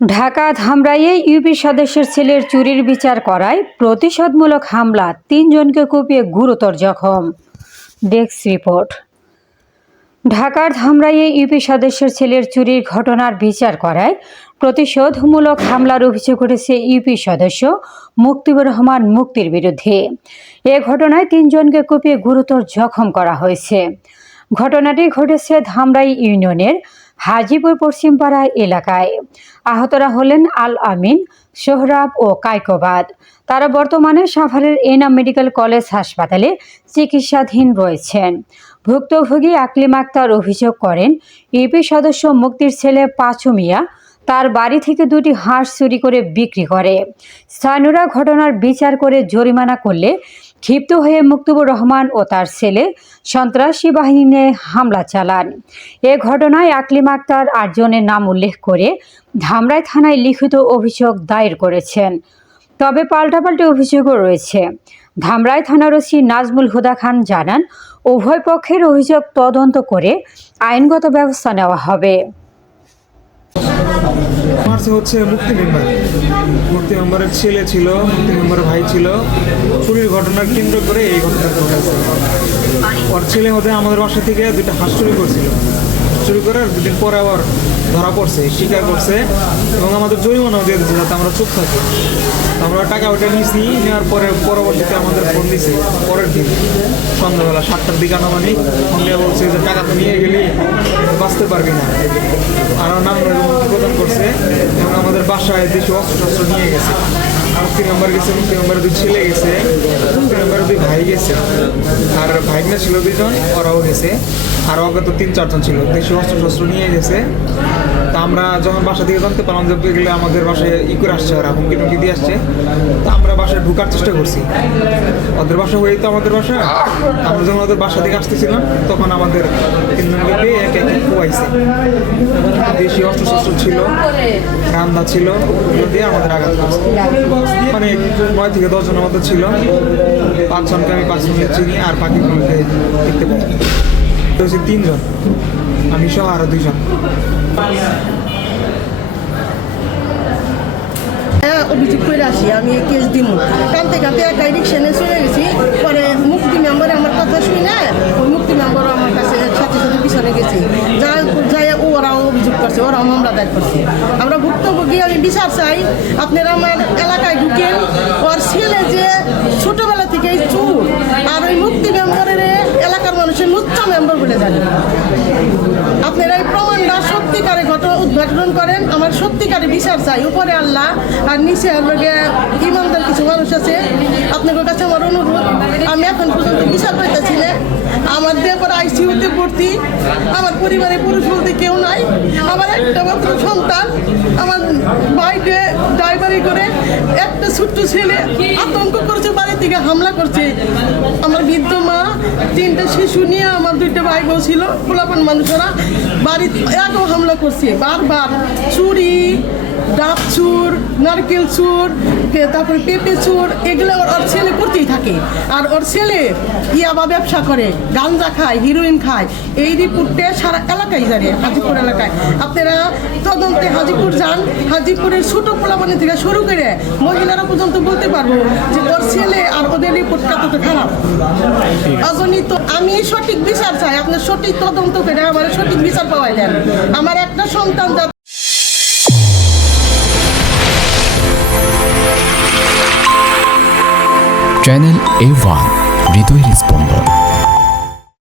Dhaka ধামরাইয়ে UP সদস্যের ছেলের চুরির বিচার করায় প্রতিশোধমূলক হামলা, ৩ জনকে কুপিয়ে গুরুতর জখম। Desk report. ঢাকার ধামরাইয়ে ইউপি সদস্যের ছেলের চুরির ঘটনার বিচার করায় প্রতিশোধমূলক হামলার অভিযোগ উঠেছে ইউপি সদস্য মুক্তিবুর রহমান মুক্তির বিরুদ্ধে। এ ঘটনায় ৩ জনকে কুপিয়ে গুরুতর জখম করা হয়েছে। ঘটনাটি ঘটেছে ধামরাই ইউনিয়নের হাজিপুর পশ্চিমপাড়া এলাকায়। আহতরা হলেন আল আমিন, সোহরাব ও কায়কোবাদ। তারা বর্তমানে সাভারের এনাম মেডিকেল কলেজ হাসপাতালে চিকিৎসাধীন রয়েছেন। ভুক্তভোগী আকলিম আক্তার অভিযোগ করেন, ইউপি সদস্য মুক্তির ছেলে পাঁচু মিয়া তার বাড়ি থেকে 2টি হাঁস চুরি করে বিক্রি করে। স্থানীয়রা ঘটনার বিচার করে জরিমানা করলে ক্ষিপ্ত হয়ে মুক্তিবুর রহমান ও তার ছেলে সন্ত্রাসী বাহিনী নিয়ে হামলা চালান। এ ঘটনায় আকলিম আক্তার 8 জনের নাম উল্লেখ করে ধামরাই থানায় লিখিত অভিযোগ দায়ের করেছেন। তবে পাল্টাপাল্টি অভিযোগও রয়েছে। ধামরাই থানার ওসি নাজমুল হুদা খান জানান, উভয় পক্ষের অভিযোগ তদন্ত করে আইনগত ব্যবস্থা নেওয়া হবে। হচ্ছে মুক্তি মেম্বারের ছেলে ছিল, মুক্তি মেম্বারের ভাই ছিল। চুরির ঘটনার কেন্দ্র করে এই ঘটনাটা ঘটেছে। ওর ছেলে হতে আমাদের বাসা থেকে 2টা হাঁস চুরি করছিল। চুরি করে 2 দিন পরে আবার ধরা পড়ছে, স্বীকার করছে এবং আমাদের জরিমানাও দিয়ে দিচ্ছে যাতে আমরা চুপ থাকি। আমরা টাকা ওটা নিয়েছি, নেওয়ার পরে পরবর্তীতে আমাদের ফোন দিয়েছে পরের দিন সন্ধ্যাবেলা 7টার দিকে আনুমানিক ফোন দিয়ে বলছে যে টাকা তো নিয়ে গেলি, বাঁচতে পারবি না। আরও নাম প্রদান করছে এবং আমাদের বাসায় দেশে অস্ত্র নিয়ে গেছে। মুক্তি মেম্বার গেছে, মুক্তি মেম্বারের 2 ছেলে গেছে, মুক্তি মেম্বারের 2 ভাই গেছে, আর ভাইগনা ছিল 2 জন, ওরাও গেছে। আর অজ্ঞাত 3-4 জন ছিল, দেশে অস্ত্র নিয়ে গেছে। তা আমরা যখন বাসা থেকে জানতে পারলাম যে গেলে আমাদের বাসায় করে আসছে, ওরা হুমকি টুমকি দিয়ে আসছে। তা আমরা বাসায় ঢুকার চেষ্টা করছি। ওদের বাসা হয়েই তো আমাদের বাসা। আমরা যখন ওদের বাসা থেকে আসতেছিলাম তখন আমাদের 3 জনকে পেয়ে একে খুয়াইছে। দেশি অস্ত্র ছিল, রান্দা ছিল, ওগুলো দিয়ে আমাদের আঘাত করছে। মানে 9 থেকে 10 জনের মতো ছিল। 5 জনকে আমি 5 জনকে চিনি, আর বাকিগুলোকে দেখতে পাই। তো হচ্ছে 3 জন, আমি সহ আরো 2 জন। অভিযোগ করে আসি, আমি কেস দিব কানতে কানতে একাই রিক্সা নিয়ে চলে গেছি। পরে মুক্তি মেম্বারে আমার কথা শুনি না, ওই মুক্তি মেম্বারও আমার কাছে সাথে সাথে পিছনে গেছি। যাই ওরাও অভিযোগ করছে, ওরাও মামলা দায়ের করছে। আমরা ভুক্তভোগী, আমি বিচার চাই। আপনারা আমার এলাকায় ঢুকেন, ওর ছেলে যে ছোটবেলা থেকে চুর, আর ওই মুক্তি মেম্বারের এলাকার মানুষের লুচ্চা মেম্বার বলে জানি। আপনারা এই প্রমাণটা সত্যিকারে উদ্ঘাটন করেন। আমার সত্যিকারে বিচার চাই। উপরে আল্লাহ আর নিচে আমাকে ইমানদার কিছু মানুষ আছে। আপনাদের কাছে আমার অনুরোধ, আমি এখন পর্যন্ত বিচার পাইতেছি না। আমার দেবর আইসিইউতে ভর্তি, আমার পরিবারে পুরুষ বলতে কেউ নাই। আমার একটা মাত্র সন্তান, আমার বাইকে ড্রাইভারি করে একটা ছোট্ট ছেলে আতঙ্ক করছে, বাড়ি থেকে হামলা করছে। আমার বৃদ্ধ মা, 3টা শিশু নিয়ে আমার 2টা ভাই বউ ছিল, পোলাপান মানুষেরা বাড়ি একেও হামলা করছে। বারবার চুরি, ডাব চুর, নারকেল চুর, তারপরে পেঁপে চুর, এগুলো ওর ছেলে করতেই থাকে। আর ওর ছেলে ইয়াবা ব্যবসা করে, গাঞ্জা খায়, হিরোইন খায়। এই রিপোর্টে সারা এলাকায় জানে, হাজিপুর এলাকায়। আপনারা তদন্তে হাজিপুর যান, হাজিপুরের ছোট পোলাপানি থেকে শুরু করে মহিলারা পর্যন্ত বলতে পারবো যে ওর ছেলে আর ওদের রিপোর্ট কতটা খারাপ, অগণিত। আমি সঠিক বিচার চাই, আপনার সঠিক তদন্ত করে আমার সঠিক বিচার পাওয়াই দেন। আমার একটা সন্তান চ্যানেল A1 হৃদয়ের স্পন্দন।